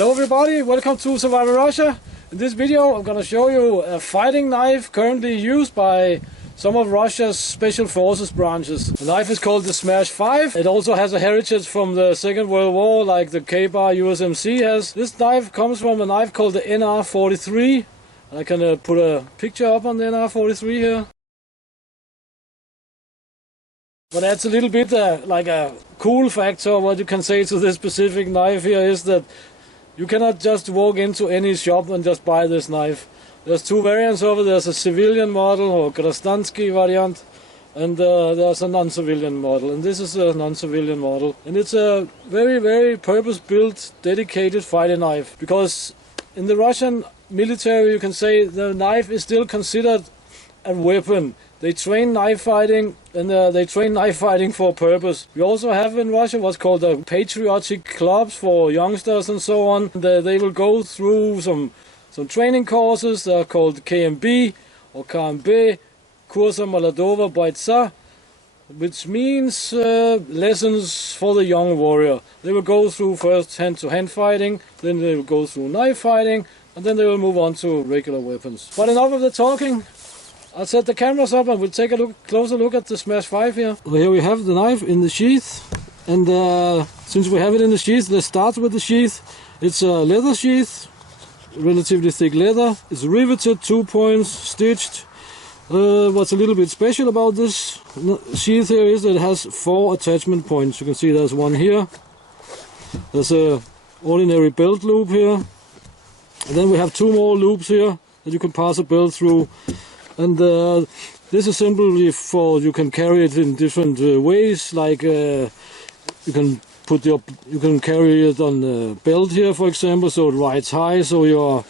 Hello everybody, welcome to Survival Russia. In this video I'm gonna show you a fighting knife currently used by some of Russia's special forces branches. The knife is called the Smersh 5. It also has a heritage from the Second World War like the K-Bar USMC has. This knife comes from a knife called the NR43. I can put a picture up on the NR43 here. But that's a little bit like a cool factor. What you can say to this specific knife here is that you cannot just walk into any shop and just buy this knife. There's two variants of it. There's a civilian model or Grasdansky variant, and there's a non-civilian model. And this is a non-civilian model. And it's a very, very purpose-built, dedicated fighting knife. Because in the Russian military, you can say the knife is still considered a weapon. They train knife fighting, and they train knife fighting for a purpose. We also have in Russia what's called the patriotic clubs for youngsters and so on. They will go through some training courses. They're called KMB or KMB, Kursa Moladova Boyca, which means lessons for the young warrior. They will go through first hand-to-hand fighting, then they will go through knife fighting, and then they will move on to regular weapons. But enough of the talking. I'll set the cameras up and we'll take a closer look at the Smersh 5 here. Well, here we have the knife in the sheath, and since we have it in the sheath, let's start with the sheath. It's a leather sheath, relatively thick leather. It's riveted, 2 points, stitched. What's a little bit special about this sheath here is that it has 4 attachment points. You can see there's one here. There's a ordinary belt loop here, and then we have 2 more loops here that you can pass a belt through. And this is simply for you can carry it in different ways. Like you can carry it on a belt here, for example, so it rides high, so your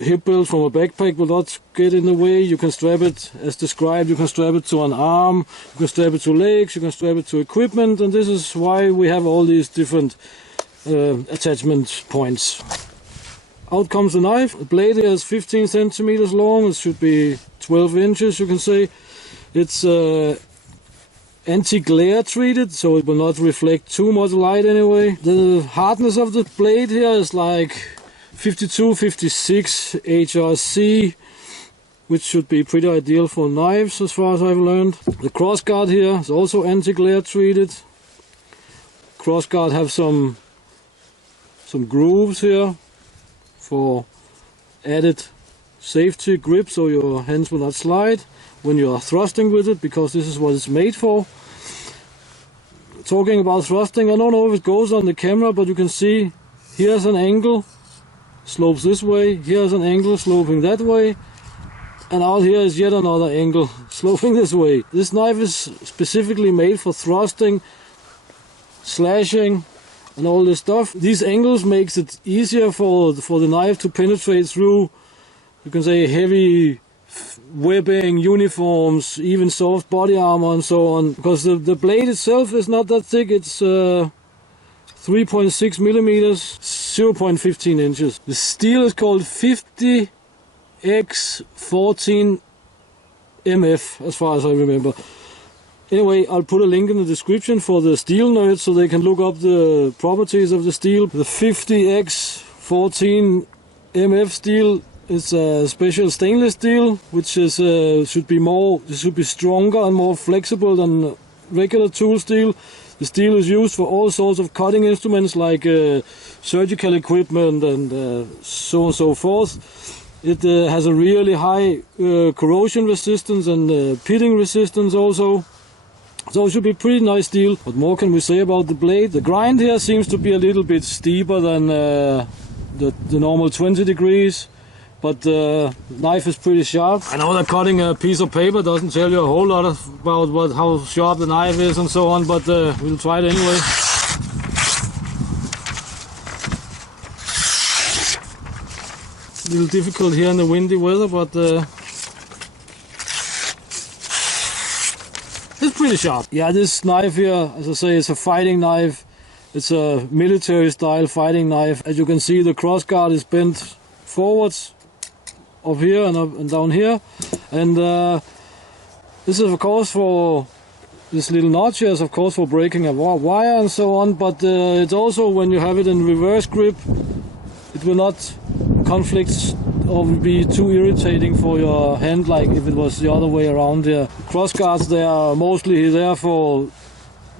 hip belt from a backpack will not get in the way. You can strap it as described. You can strap it to an arm. You can strap it to legs. You can strap it to equipment, and this is why we have all these different attachment points. Out comes the knife. The blade is 15 centimeters long. It should be 12 inches, you can say. It's anti-glare treated, so it will not reflect too much light anyway. The hardness of the blade here is like 52, 56 HRC, which should be pretty ideal for knives as far as I've learned. The crossguard here is also anti-glare treated. Crossguard have some grooves here for added safety grip, so your hands will not slide when you are thrusting with it, because this is what it's made for. Talking about thrusting, I don't know if it goes on the camera, but you can see here's an angle, slopes this way, here's an angle sloping that way, and out here is yet another angle sloping this way. This knife is specifically made for thrusting, slashing, and all this stuff. These angles makes it easier for the knife to penetrate through, you can say, heavy webbing, uniforms, even soft body armor and so on. Because the blade itself is not that thick. It's 3.6 millimeters, 0.15 inches. The steel is called 50x14 MF, as far as I remember. Anyway, I'll put a link in the description for the steel nerds so they can look up the properties of the steel. The 50x14 MF steel is a special stainless steel, which is should be stronger and more flexible than regular tool steel. The steel is used for all sorts of cutting instruments like surgical equipment and so on and so forth. It has a really high corrosion resistance and pitting resistance also. So it should be pretty nice steel. What more can we say about the blade? The grind here seems to be a little bit steeper than the normal 20 degrees, but the knife is pretty sharp. I know that cutting a piece of paper doesn't tell you a whole lot about how sharp the knife is and so on, but we'll try it anyway. A little difficult here in the windy weather, but it's pretty sharp. Yeah, this knife here, as I say, is a fighting knife. It's a military style fighting knife. As you can see, the crossguard is bent forwards up here and down here. And this is of course for this little notch here is of course for breaking a wire and so on, but it's also when you have it in reverse grip, it will not conflict or be too irritating for your hand like if it was the other way around here. Cross guards, they are mostly there for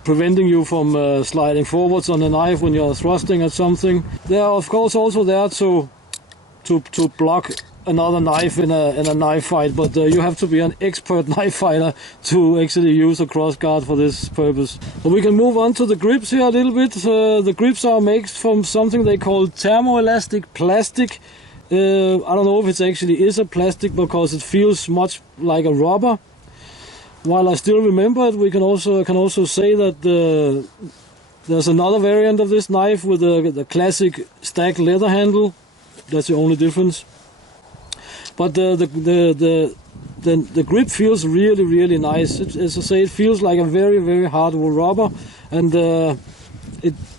preventing you from sliding forwards on the knife when you're thrusting at something. They are of course also there to block another knife in a knife fight, but you have to be an expert knife fighter to actually use a cross guard for this purpose. But we can move on to the grips here a little bit. The grips are made from something they call thermoelastic plastic. I don't know if it actually is a plastic because it feels much like a rubber. While I still remember it, we can also say that there's another variant of this knife with the classic stacked leather handle. That's the only difference. But the grip feels really nice. As I say, it feels like a very hard rubber, and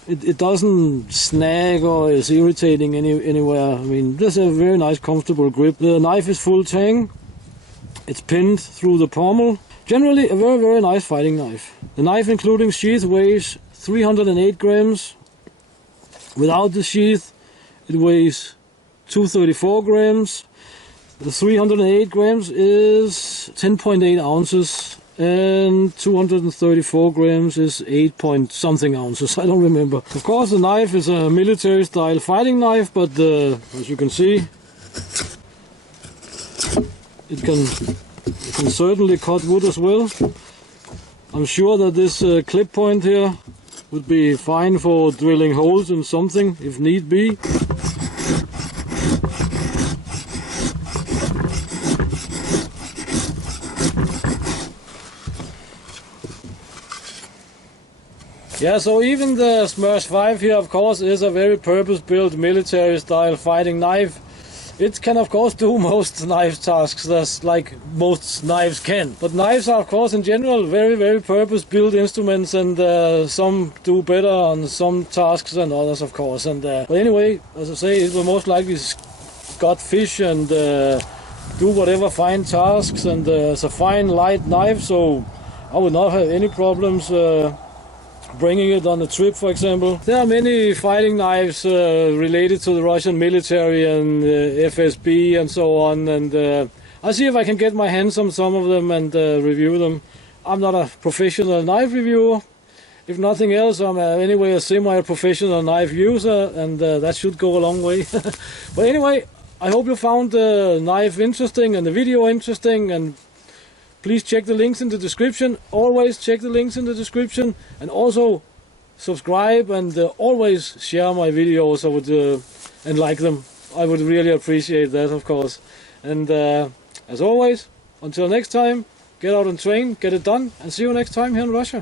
it doesn't snag or is irritating anywhere. I mean, this is a very nice, comfortable grip. The knife is full tang. It's pinned through the pommel. Generally, a very nice fighting knife. The knife, including sheath, weighs 308 grams. Without the sheath, it weighs 234 grams. The 308 grams is 10.8 ounces and 234 grams is 8 point something ounces. I don't remember. Of course, the knife is a military style fighting knife, but as you can see, it can certainly cut wood as well. I'm sure that this clip point here would be fine for drilling holes in something if need be. Yeah, so even the Smersh 5 here, of course, is a very purpose-built military-style fighting knife. It can, of course, do most knife tasks, that's like most knives can. But knives are, of course, in general, very purpose-built instruments, and some do better on some tasks than others, of course. And but anyway, as I say, it will most likely gut fish and do whatever fine tasks, and it's a fine, light knife, so I would not have any problems bringing it on a trip, for example. There are many fighting knives related to the Russian military and FSB and so on, and I'll see if I can get my hands on some of them and review them. I'm not a professional knife reviewer. If nothing else, I'm anyway a semi-professional knife user, and that should go a long way. But anyway, I hope you found the knife interesting and the video interesting, and please check the links in the description. Always check the links in the description, and also subscribe and always share my videos. I would and like them. I would really appreciate that, of course. And as always, until next time, get out and train, get it done, and see you next time here in Russia.